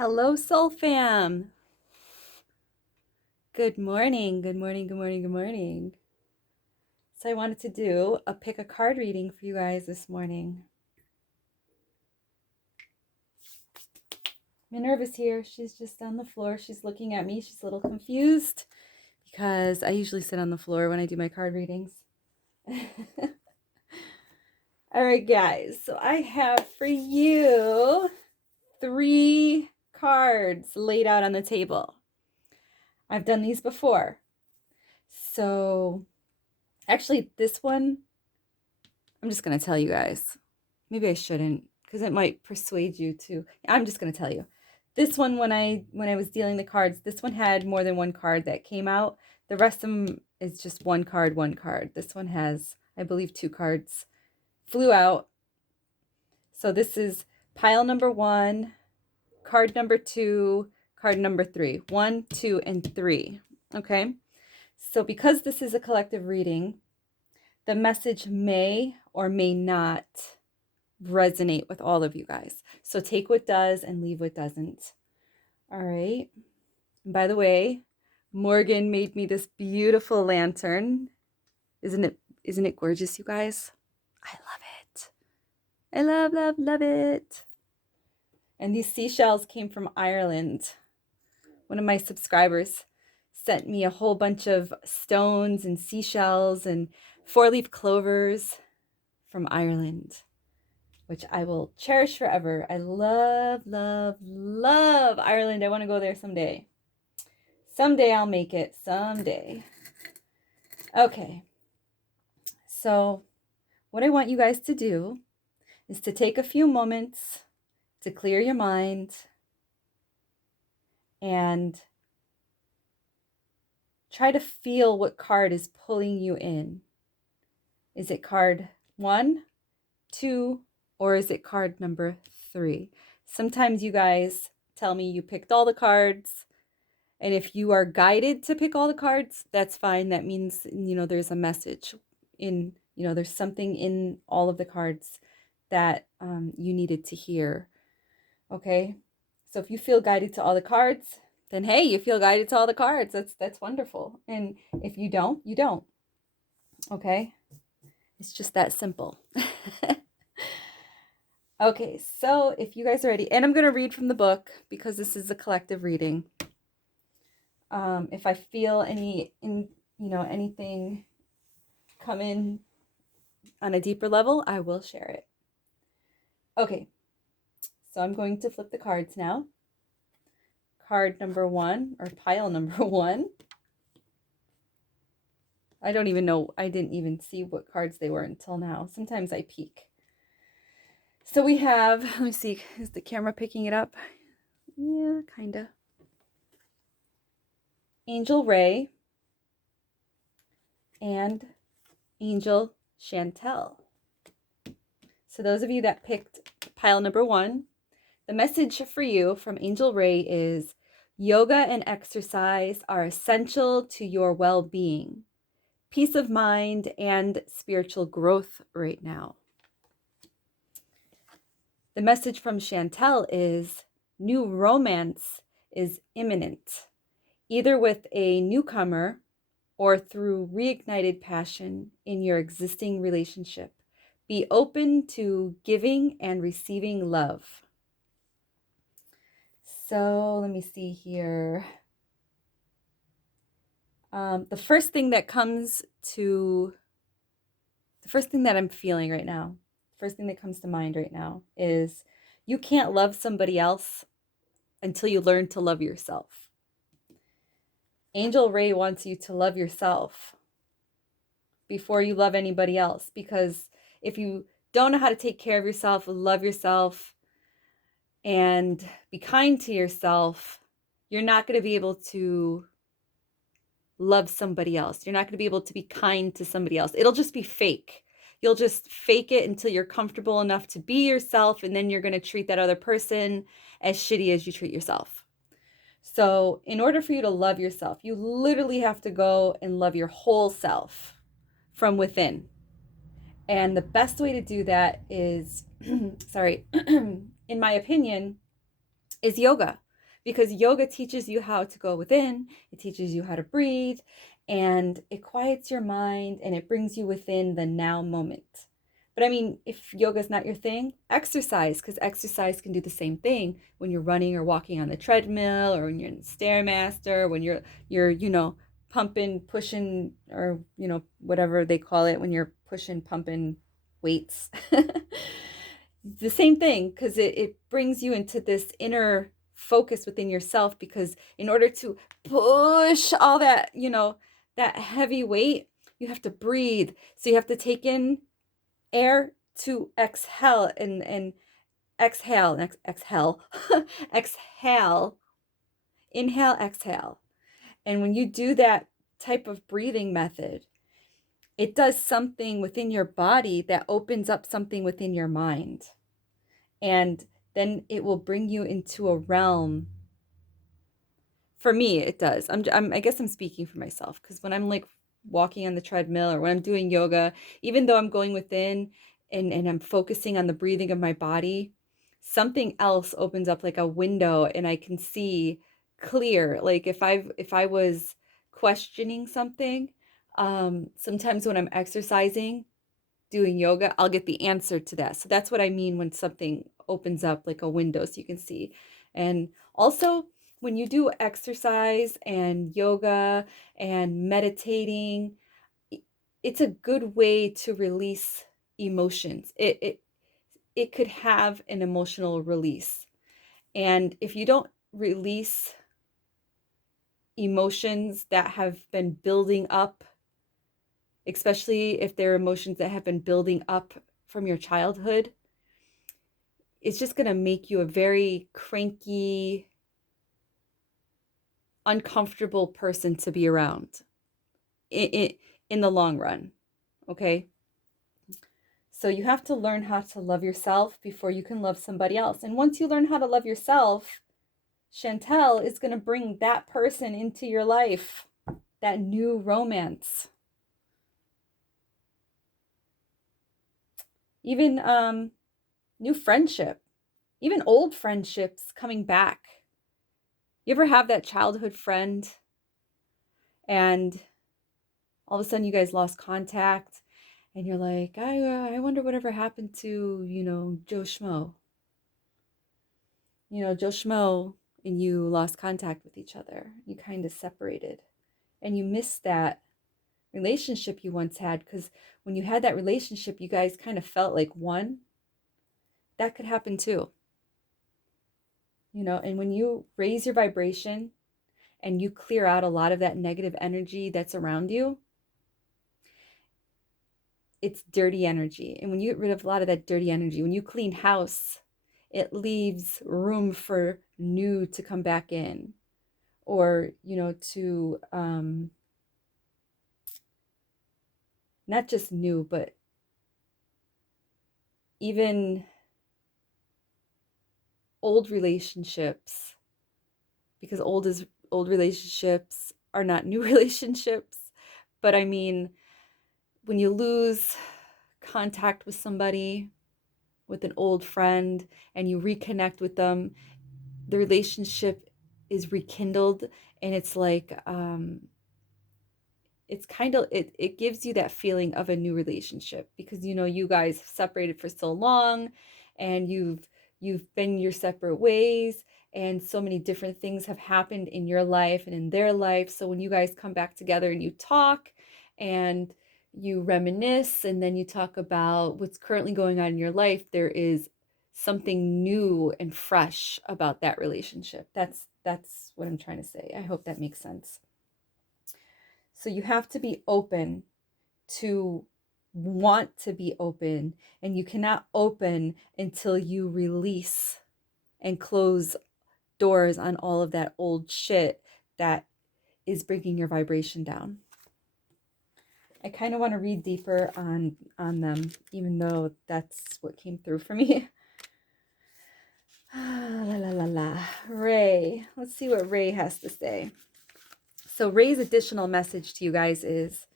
Hello, Soul Fam. Good morning, good morning, good morning, good morning. So I wanted to do a pick a card reading for you guys this morning. Minerva's here. She's just on the floor. She's looking at me. She's a little confused because I usually sit on the floor when I do my card readings. All right, guys. So I have for you 3 cards laid out on the table. I've done these before. So actually, this one, I'm just going to tell you guys. Maybe I shouldn't because it might persuade you to. I'm just going to tell you. This one, when I was dealing the cards, this one had more than one card that came out. The rest of them is just one card, one card. This one has, I believe, 2 cards flew out. So this is pile number 1, card number 2, card number 3. 1, 2, and 3. Okay? So because this is a collective reading, the message may or may not resonate with all of you guys. So take what does and leave what doesn't. All right. And by the way, Morgan made me this beautiful lantern. Isn't it gorgeous, you guys? I love it. I love it. And these seashells came from Ireland. One of my subscribers sent me a whole bunch of stones and seashells and 4-leaf clovers from Ireland, which I will cherish forever. I love Ireland. I want to go there someday. Someday I'll make it. Someday. Okay. So what I want you guys to do is to take a few moments to clear your mind and try to feel what card is pulling you in. Is it card 1, 2, or is it card number 3? Sometimes you guys tell me you picked all the cards. And if you are guided to pick all the cards, that's fine. That means, there's a message in, there's something in all of the cards that you needed to hear. Okay? So if you feel guided to all the cards, then hey, you feel guided to all the cards. That's wonderful. And if you don't, you don't. Okay? It's just that simple. Okay, so if you guys are ready, and I'm going to read from the book because this is a collective reading. If I feel anything come in on a deeper level, I will share it. Okay, so I'm going to flip the cards now. Card number 1, or pile number 1. I don't even know, I didn't even see what cards they were until now. Sometimes I peek. So we have, let me see, is the camera picking it up? Yeah, kind of. Angel Ray and Angel Chantel. So those of you that picked pile number 1, the message for you from Angel Ray is yoga and exercise are essential to your well-being, peace of mind, and spiritual growth right now. The message from Chantel is new romance is imminent, either with a newcomer or through reignited passion in your existing relationship. Be open to giving and receiving love. So let me see here. The first thing that I'm feeling right now, first thing that comes to mind right now is you can't love somebody else until you learn to love yourself. Angel Ray wants you to love yourself before you love anybody else, because if you don't know how to take care of yourself, love yourself, and be kind to yourself, you're not going to be able to love somebody else. You're not going to be able to be kind to somebody else. It'll just be fake. You'll just fake it until you're comfortable enough to be yourself, and then you're going to treat that other person as shitty as you treat yourself. So in order for you to love yourself, you literally have to go and love your whole self from within. And the best way to do that is, in my opinion, is yoga. because yoga teaches you how to go within, it teaches you how to breathe, and it quiets your mind and it brings you within the now moment. But I mean, if yoga is not your thing, exercise, because exercise can do the same thing when you're running or walking on the treadmill, or when you're in the Stairmaster, when you're pumping, pushing, or whatever they call it when you're pushing, pumping weights. The same thing, because it brings you into this inner focus within yourself, because in order to push all that, that heavy weight, you have to breathe. So you have to take in air to exhale and exhale and exhale. Exhale, inhale, exhale. And when you do that type of breathing method, it does something within your body that opens up something within your mind. And then it will bring you into a realm. For me, it does. I guess I'm speaking for myself, because when I'm like walking on the treadmill or when I'm doing yoga, even though I'm going within and I'm focusing on the breathing of my body, something else opens up like a window and I can see clear. Like if I was questioning something, sometimes when I'm exercising, doing yoga, I'll get the answer to that. So that's what I mean when something opens up like a window so you can see. And also, when you do exercise and yoga and meditating, it's a good way to release emotions. It could have an emotional release. And if you don't release emotions that have been building up, especially if they're emotions that have been building up from your childhood, it's just going to make you a very cranky, uncomfortable person to be around in the long run. Okay? So you have to learn how to love yourself before you can love somebody else. And once you learn how to love yourself, Chantel is going to bring that person into your life, that new romance. Even new friendship, even old friendships coming back. You ever have that childhood friend and all of a sudden you guys lost contact and you're like, I wonder whatever happened to, Joe Schmo. Joe Schmo, and you lost contact with each other. You kind of separated and you missed that relationship you once had, because when you had that relationship, you guys kind of felt like one. That could happen too. And when you raise your vibration and you clear out a lot of that negative energy that's around you, it's dirty energy. And when you get rid of a lot of that dirty energy, when you clean house, it leaves room for new to come back in, or, to not just new, but even old relationships, because old relationships are not new relationships. But I mean, when you lose contact with somebody, with an old friend, and you reconnect with them, the relationship is rekindled, and it's like it's kind of it gives you that feeling of a new relationship, because you guys separated for so long and you've been your separate ways, and so many different things have happened in your life and in their life. So when you guys come back together and you talk and you reminisce, and then you talk about what's currently going on in your life, there is something new and fresh about that relationship. That's what I'm trying to say. I hope that makes sense. So you have to be open to want to be open, and you cannot open until you release and close doors on all of that old shit that is bringing your vibration down. I kind of want to read deeper on them, even though that's what came through for me. La la la la. Ray. Let's see what Ray has to say. So Ray's additional message to you guys is,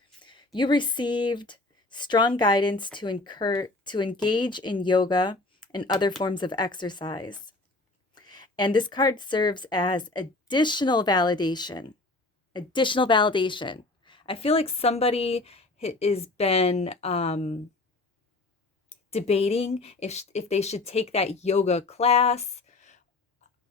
you received strong guidance to engage in yoga and other forms of exercise. And this card serves as additional validation. Additional validation. I feel like somebody has been debating if they should take that yoga class,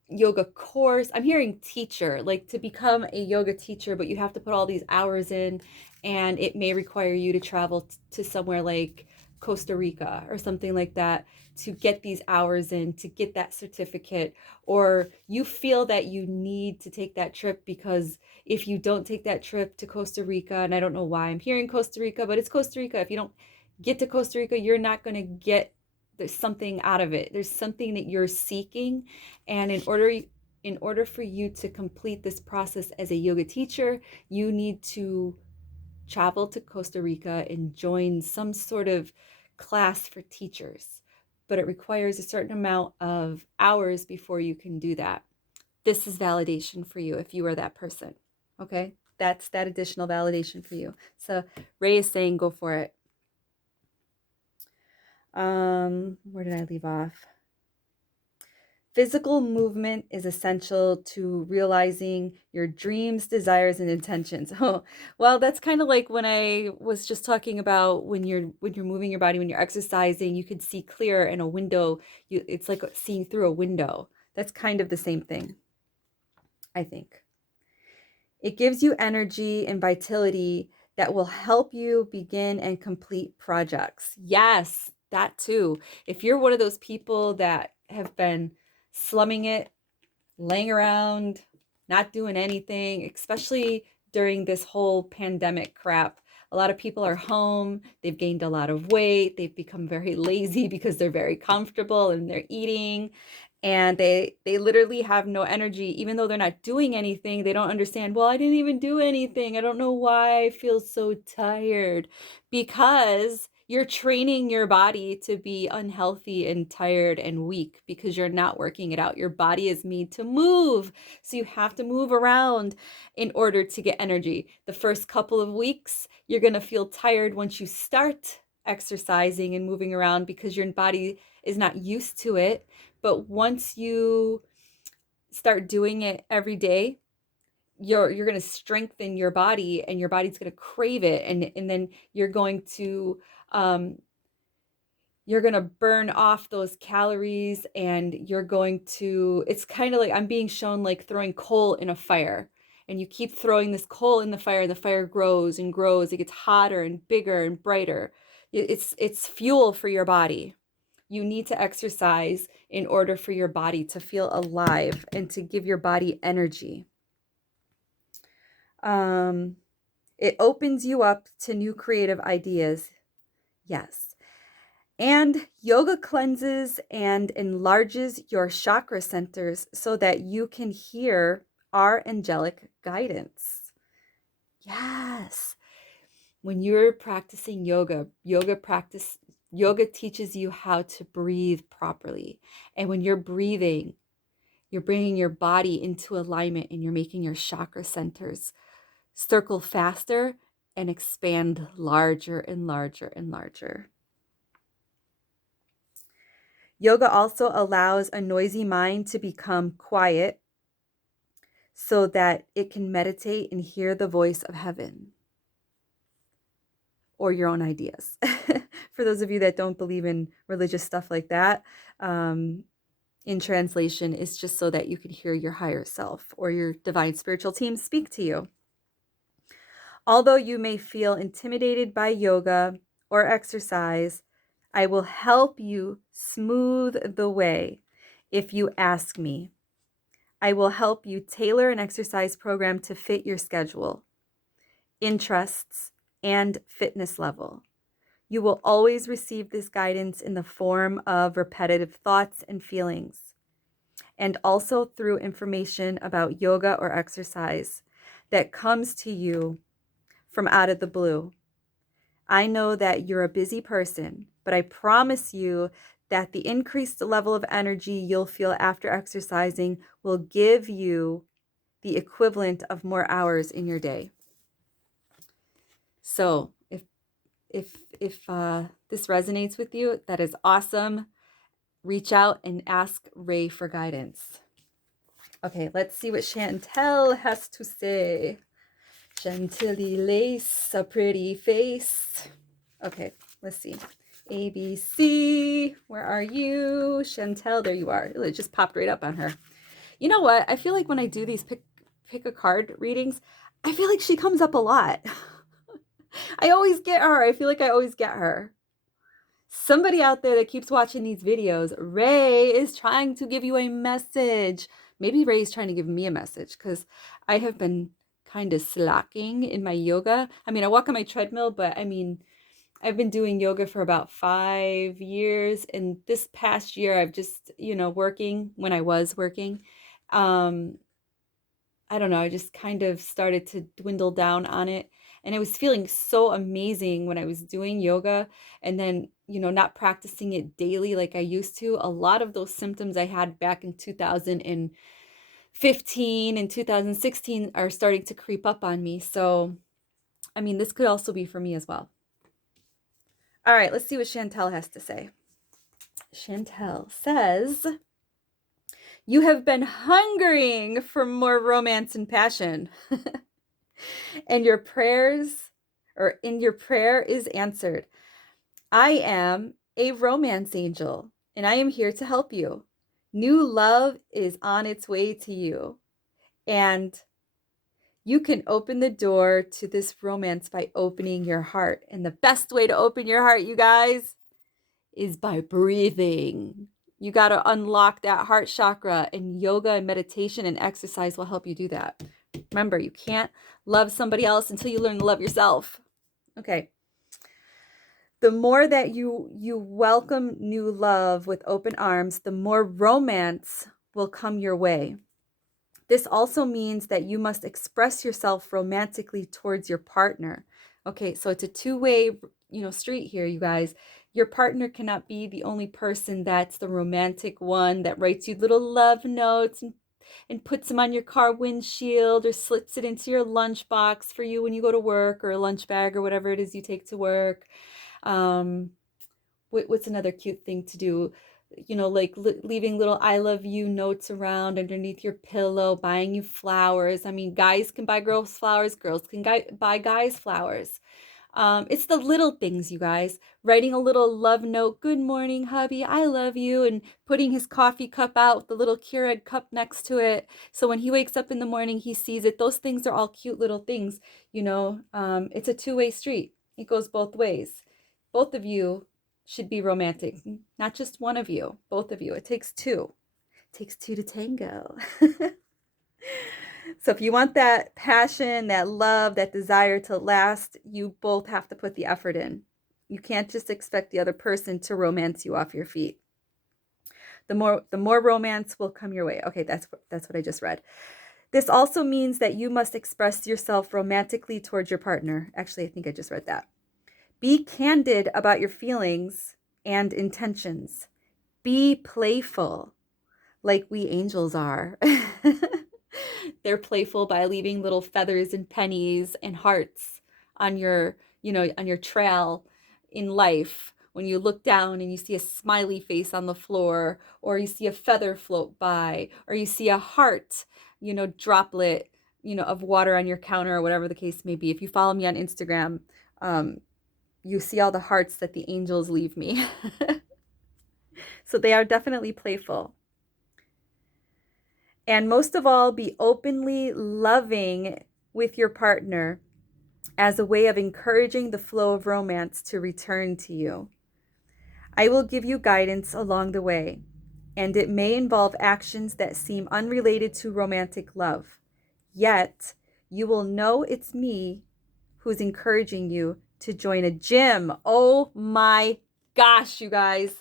yoga course. I'm hearing teacher, like to become a yoga teacher, but you have to put all these hours in, and it may require you to travel to somewhere like Costa Rica or something like that to get these hours in, to get that certificate. Or you feel that you need to take that trip because if you don't take that trip to Costa Rica, and I don't know why I'm hearing Costa Rica, but it's Costa Rica. If you don't get to Costa Rica, you're not going to get, there's something out of it. There's something that you're seeking. And in order for you to complete this process as a yoga teacher, you need to travel to Costa Rica and join some sort of class for teachers. But it requires a certain amount of hours before you can do that. This is validation for you if you are that person. Okay? That's that additional validation for you. So Ray is saying go for it. Where did I leave off? Physical movement is essential to realizing your dreams, desires, and intentions. Oh, well, that's kind of like when I was just talking about when you're moving your body, when you're exercising, you can see clear in a window. It's like seeing through a window. That's kind of the same thing, I think. It gives you energy and vitality that will help you begin and complete projects. Yes, that too. If you're one of those people that have been slumming it, laying around, not doing anything, especially during this whole pandemic crap. A lot of people are home, they've gained a lot of weight, they've become very lazy because they're very comfortable and they're eating, and they literally have no energy even though they're not doing anything. They don't understand, well, I didn't even do anything. I don't know why I feel so tired. Because you're training your body to be unhealthy and tired and weak because you're not working it out. Your body is made to move. So you have to move around in order to get energy. The first couple of weeks, you're going to feel tired once you start exercising and moving around because your body is not used to it. But once you start doing it every day, you're going to strengthen your body, and your body's going to crave it, and then um you're going to burn off those calories, and it's kind of like I'm being shown like throwing coal in a fire, and you keep throwing this coal in the fire grows and grows, it gets hotter and bigger and brighter. It's fuel for your body. You need to exercise in order for your body to feel alive and to give your body energy. It opens you up to new creative ideas. Yes. And yoga cleanses and enlarges your chakra centers so that you can hear our angelic guidance. Yes. When you're practicing yoga teaches you how to breathe properly. And when you're breathing, you're bringing your body into alignment, and you're making your chakra centers circle faster and expand larger and larger and larger. Yoga also allows a noisy mind to become quiet so that it can meditate and hear the voice of heaven or your own ideas. For those of you that don't believe in religious stuff like that, in translation, it's just so that you can hear your higher self or your divine spiritual team speak to you. Although you may feel intimidated by yoga or exercise, I will help you smooth the way if you ask me. I will help you tailor an exercise program to fit your schedule, interests, and fitness level. You will always receive this guidance in the form of repetitive thoughts and feelings, and also through information about yoga or exercise that comes to you from out of the blue. I know that you're a busy person, but I promise you that the increased level of energy you'll feel after exercising will give you the equivalent of more hours in your day. So if this resonates with you, that is awesome. Reach out and ask Ray for guidance. Okay, let's see what Chantel has to say. Chantilly lace, a pretty face. Okay, let's see. ABC, where are you? Chantel, there you are. It just popped right up on her. You know what? I feel like when I do these pick a card readings, I feel like she comes up a lot. I always get her. I feel like I always get her. Somebody out there that keeps watching these videos, Ray is trying to give you a message. Maybe Ray is trying to give me a message because I have been kind of slacking in my yoga. I mean, I walk on my treadmill, but I mean, I've been doing yoga for about 5 years. And this past year, I've just, working when I was working. I don't know, I just kind of started to dwindle down on it. And I was feeling so amazing when I was doing yoga and then, not practicing it daily like I used to. A lot of those symptoms I had back in 2015 and 2016 are starting to creep up on me. So, I mean, this could also be for me as well. All right, let's see what Chantel has to say. Chantel says, you have been hungering for more romance and passion. And your prayers, or in your prayer, is answered. I am a romance angel, and I am here to help you. New love is on its way to you, and you can open the door to this romance by opening your heart. And the best way to open your heart, you guys, is by breathing. You got to unlock that heart chakra, and yoga and meditation and exercise will help you do that. Remember, you can't love somebody else until you learn to love yourself. Okay. The more that you welcome new love with open arms, the more romance will come your way. This also means that you must express yourself romantically towards your partner. Okay, so it's a two-way, street here, you guys. Your partner cannot be the only person that's the romantic one that writes you little love notes and puts them on your car windshield or slips it into your lunchbox for you when you go to work, or a lunch bag or whatever it is you take to work. What's another cute thing to do? Like leaving little I love you notes around underneath your pillow, buying you flowers. I mean, guys can buy girls flowers, girls can buy guys flowers. It's the little things, you guys. Writing a little love note, good morning, hubby, I love you, and putting his coffee cup out with the little Keurig cup next to it. So when he wakes up in the morning, he sees it. Those things are all cute little things, It's a two-way street. It goes both ways. Both of you should be romantic. Not just one of you, both of you. It takes two. It takes two to tango. So if you want that passion, that love, that desire to last, you both have to put the effort in. You can't just expect the other person to romance you off your feet. The more romance will come your way. Okay, that's what I just read. This also means that you must express yourself romantically towards your partner. Actually, I think I just read that. Be candid about your feelings and intentions. Be playful, like we angels are. They're playful by leaving little feathers and pennies and hearts on your, on your trail in life. When you look down and you see a smiley face on the floor, or you see a feather float by, or you see a heart, droplet, of water on your counter, or whatever the case may be. If you follow me on Instagram, you see all the hearts that the angels leave me. So they are definitely playful. And most of all, be openly loving with your partner as a way of encouraging the flow of romance to return to you. I will give you guidance along the way, and it may involve actions that seem unrelated to romantic love. Yet, you will know it's me who's encouraging you to join a gym. Oh my gosh, you guys.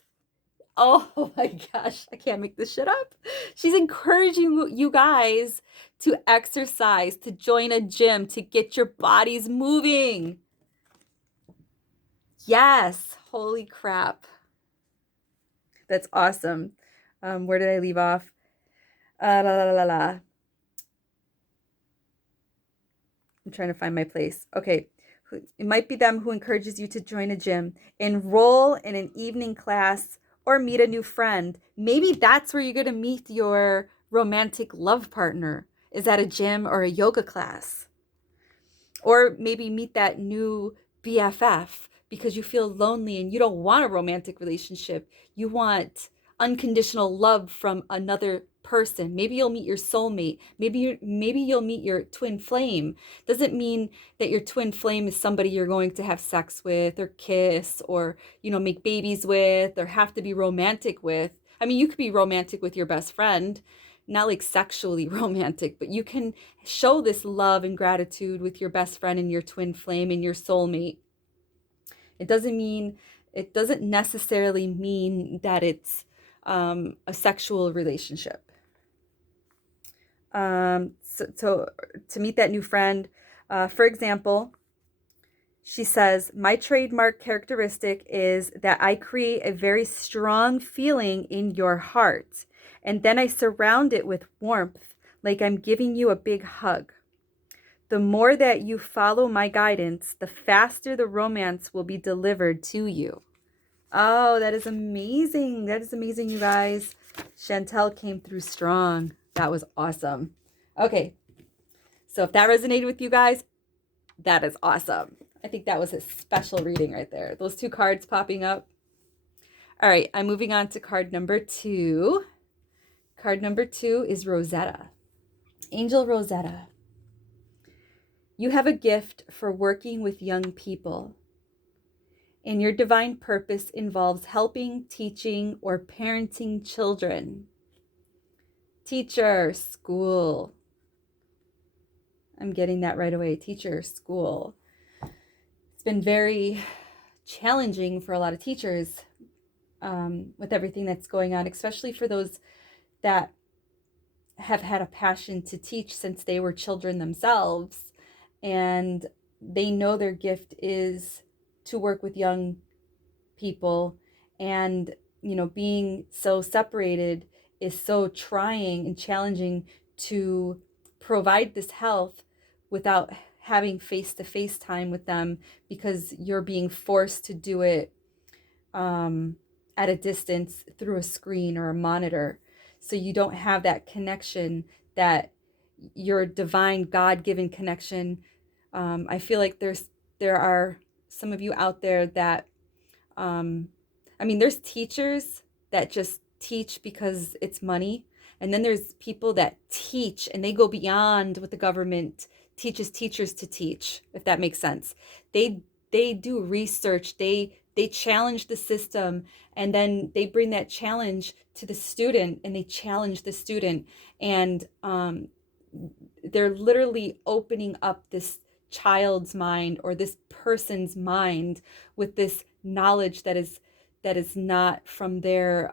Oh my gosh, I can't make this shit up. She's encouraging you guys to exercise, to join a gym, to get your bodies moving. Yes, holy crap. That's awesome. Where did I leave off? I'm trying to find my place. Okay. It might be them who encourages you to join a gym, enroll in an evening class, or meet a new friend. Maybe that's where you're going to meet your romantic love partner is at a gym or a yoga class. Or maybe meet that new BFF because you feel lonely and you don't want a romantic relationship. You want unconditional love from another person. Maybe you'll meet your soulmate. Maybe you'll meet your twin flame. Doesn't mean that your twin flame is somebody you're going to have sex with or kiss or, make babies with or have to be romantic with. I mean, you could be romantic with your best friend, not like sexually romantic, but you can show this love and gratitude with your best friend and your twin flame and your soulmate. It doesn't necessarily mean that it's a sexual relationship. So to meet that new friend, for example, she says, my trademark characteristic is that I create a very strong feeling in your heart, and then I surround it with warmth, like I'm giving you a big hug. The more that you follow my guidance, the faster the romance will be delivered to you. Oh, that is amazing. That is amazing, you guys. Chantel came through strong. That was awesome. Okay, so if that resonated with you guys, that is awesome. I think that was a special reading right there. Those two cards popping up. All right, I'm moving on to card number 2. Card number 2 is Rosetta. Angel Rosetta. You have a gift for working with young people, and your divine purpose involves helping, teaching, or parenting children. Teacher, school. I'm getting that right away. Teacher, school. It's been very challenging for a lot of teachers with everything that's going on, especially for those that have had a passion to teach since they were children themselves, and they know their gift is to work with young people, and being so separated is so trying and challenging to provide this health without having face-to-face time with them, because you're being forced to do it at a distance through a screen or a monitor. So you don't have that connection, that your divine God-given connection. I feel like there are some of you out there that there's teachers that just teach because it's money, and then there's people that teach and they go beyond what the government teaches teachers to teach, if that makes sense. They do research, they challenge the system, and then they bring that challenge to the student and they challenge the student, and they're literally opening up this child's mind or this person's mind with this knowledge that is not from their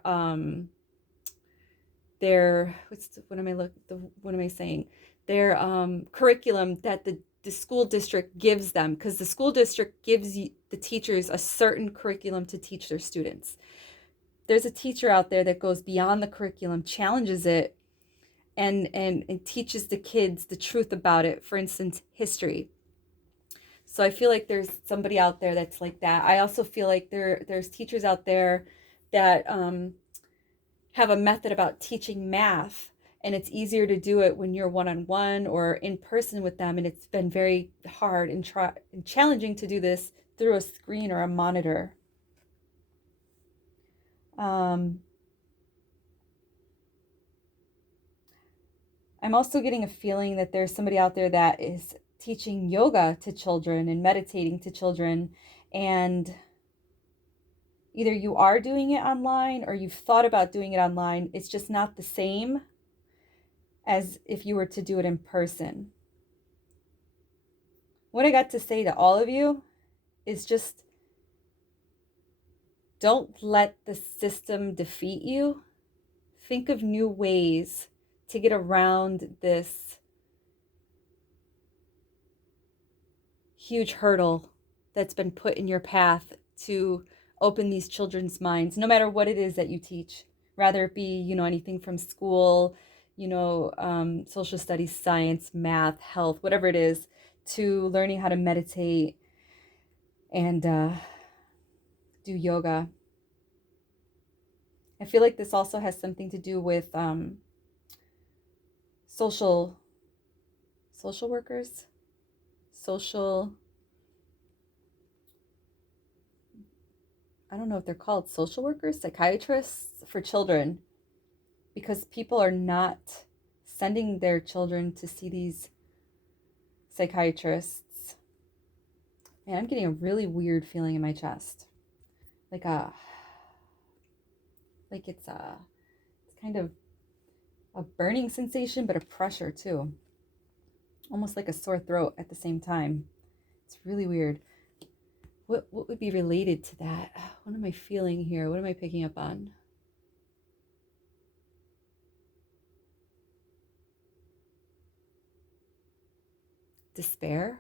curriculum that the school district gives them, because the school district gives the teachers a certain curriculum to teach their students. There's a teacher out there that goes beyond the curriculum, challenges it, and teaches the kids the truth about it. For instance, history. So I feel like there's somebody out there that's like that. I also feel like there's teachers out there that have a method about teaching math, and it's easier to do it when you're one-on-one or in person with them, and it's been very hard and challenging to do this through a screen or a monitor. I'm also getting a feeling that there's somebody out there that is teaching yoga to children and meditating to children, and either you are doing it online or you've thought about doing it online. It's just not the same as if you were to do it in person. What I got to say to all of you is just don't let the system defeat you. Think of new ways to get around this huge hurdle that's been put in your path to open these children's minds, no matter what it is that you teach, rather it be, anything from school, social studies, science, math, health, whatever it is, to learning how to meditate and do yoga. I feel like this also has something to do with social workers, social, I don't know if they're called social workers, psychiatrists for children, because people are not sending their children to see these psychiatrists. And I'm getting a really weird feeling in my chest. Like it's kind of a burning sensation, but a pressure too. Almost like a sore throat at the same time. It's really weird. What would be related to that? What am I feeling here? What am I picking up on? Despair?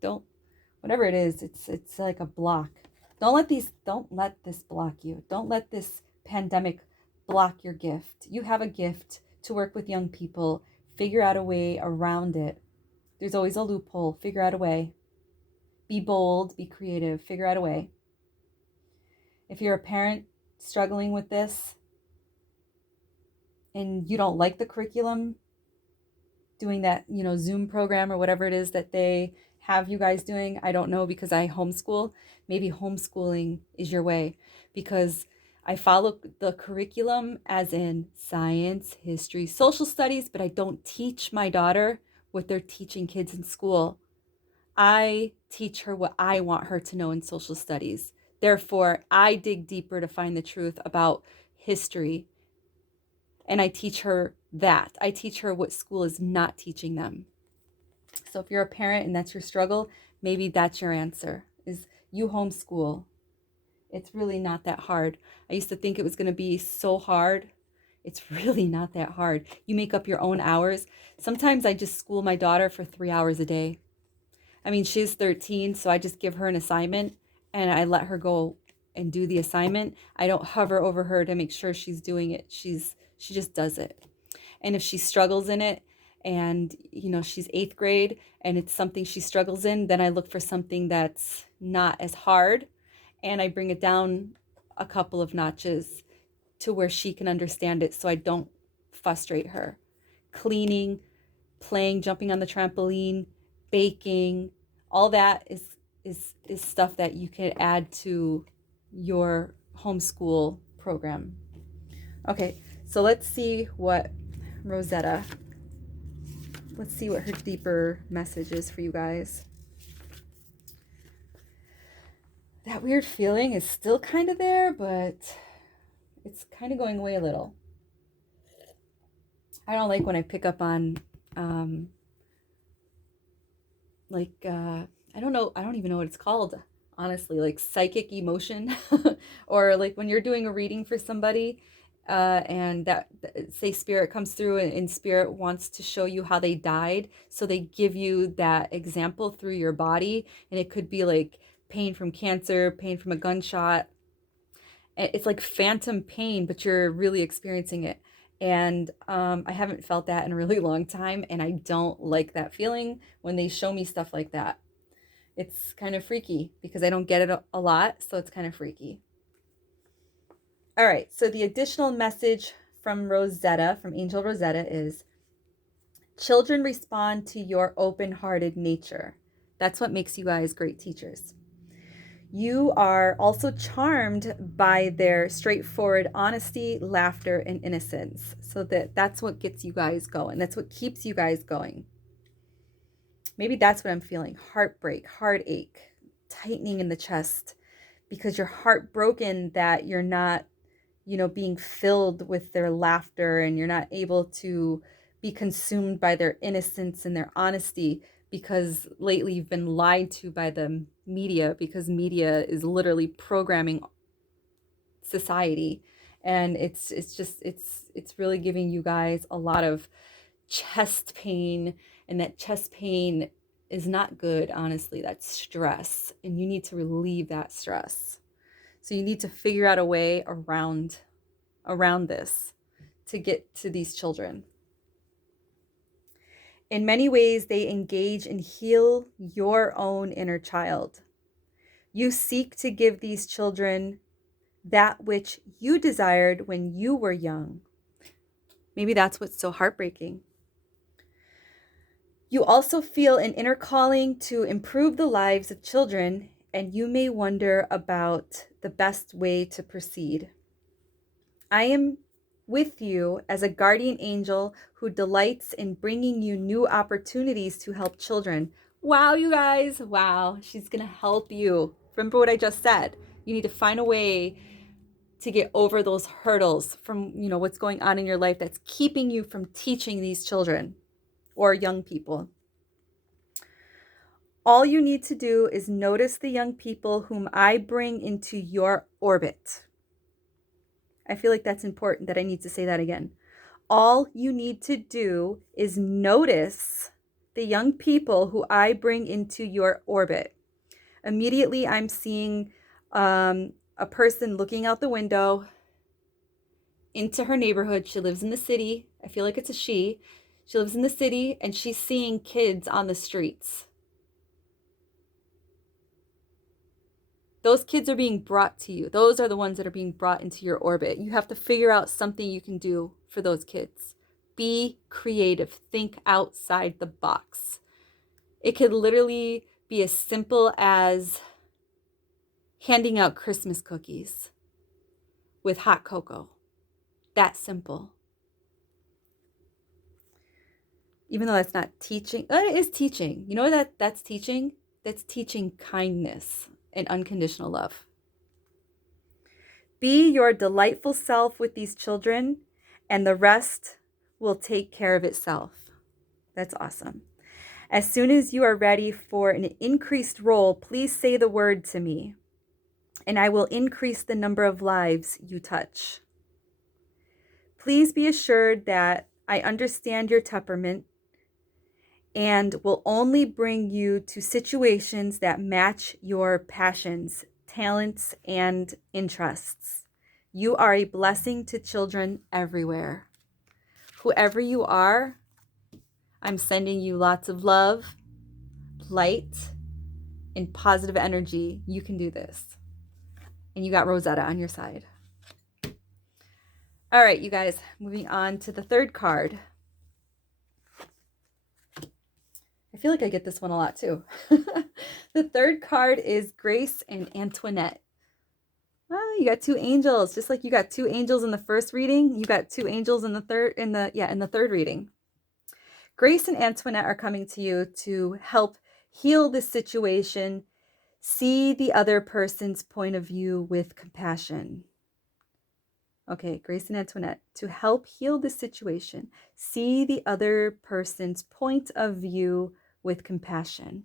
Don't, whatever it is, it's like a block. Don't let this block you. Don't let this pandemic block your gift. You have a gift to work with young people. Figure out a way around it. There's always a loophole. Figure out a way. Be bold, be creative, figure out a way. If you're a parent struggling with this and you don't like the curriculum, doing that, Zoom program or whatever it is that they have you guys doing, I don't know, because I homeschool. Maybe homeschooling is your way, because I follow the curriculum as in science, history, social studies, but I don't teach my daughter what they're teaching kids in school. I teach her what I want her to know in social studies. Therefore, I dig deeper to find the truth about history. And I teach her that. I teach her what school is not teaching them. So if you're a parent and that's your struggle, maybe that's your answer, is you homeschool. It's really not that hard. I used to think it was going to be so hard. It's really not that hard. You make up your own hours. Sometimes I just school my daughter for 3 hours a day. I mean, she's 13, so I just give her an assignment and I let her go and do the assignment. I don't hover over her to make sure she's doing it. She just does it. And if she struggles in it, and she's 8th grade and it's something she struggles in, then I look for something that's not as hard and I bring it down a couple of notches to where she can understand it, so I don't frustrate her. Cleaning, playing, jumping on the trampoline, baking, all that is stuff that you can add to your homeschool program. Okay, so let's see what Rosetta, let's see what her deeper message is for you guys. That weird feeling is still kind of there, but it's kind of going away a little. I don't like when I pick up on I don't even know what it's called, honestly, like psychic emotion or like when you're doing a reading for somebody and that say spirit comes through and spirit wants to show you how they died, so they give you that example through your body, and it could be like pain from cancer, pain from a gunshot. It's like phantom pain, but you're really experiencing it. And I haven't felt that in a really long time, and I don't like that feeling when they show me stuff like that. It's kind of freaky because I don't get it a lot, so it's kind of freaky. All right, so the additional message from Rosetta, from Angel Rosetta, is children respond to your open-hearted nature. That's what makes you guys great teachers. You are also charmed by their straightforward honesty, laughter, and innocence. So that's what gets you guys going. That's what keeps you guys going. Maybe that's what I'm feeling. Heartbreak, heartache, tightening in the chest because you're heartbroken that you're not, being filled with their laughter, and you're not able to be consumed by their innocence and their honesty, because lately you've been lied to by the media, because media is literally programming society, and it's really giving you guys a lot of chest pain, and that chest pain is not good, honestly. That's stress, and you need to relieve that stress. So you need to figure out a way around this to get to these children. In many ways, they engage and heal your own inner child. You seek to give these children that which you desired when you were young. Maybe that's what's so heartbreaking. You also feel an inner calling to improve the lives of children, and you may wonder about the best way to proceed. I am with you as a guardian angel who delights in bringing you new opportunities to help children. Wow, you guys. Wow, she's going to help you. Remember what I just said. You need to find a way to get over those hurdles from, what's going on in your life that's keeping you from teaching these children or young people. All you need to do is notice the young people whom I bring into your orbit. I feel like that's important that I need to say that again. All you need to do is notice the young people who I bring into your orbit. Immediately, I'm seeing a person looking out the window into her neighborhood. She lives in the city. I feel like it's a she. She lives in the city and she's seeing kids on the streets. Those kids are being brought to you. Those are the ones that are being brought into your orbit. You have to figure out something you can do for those kids. Be creative. Think outside the box. It could literally be as simple as handing out Christmas cookies with hot cocoa. That simple. Even though that's not teaching, it is teaching. You know what that's teaching? That's teaching kindness and unconditional love. Be your delightful self with these children, and the rest will take care of itself. That's awesome. As soon as you are ready for an increased role, please say the word to me, and I will increase the number of lives you touch. Please be assured that I understand your temperament and will only bring you to situations that match your passions, talents, and interests. You are a blessing to children everywhere. Whoever you are, I'm sending you lots of love, light, and positive energy. You can do this. And you got Rosetta on your side. All right, you guys, moving on to the third card. I feel like I get this one a lot too. The third card is Grace and Antoinette. You got two angels, just like you got two angels in the first reading. You got two angels in the third reading. Grace and Antoinette are coming to you to help heal this situation. See the other person's point of view with compassion. Okay, Grace and Antoinette, to help heal this situation, see the other person's point of view with compassion.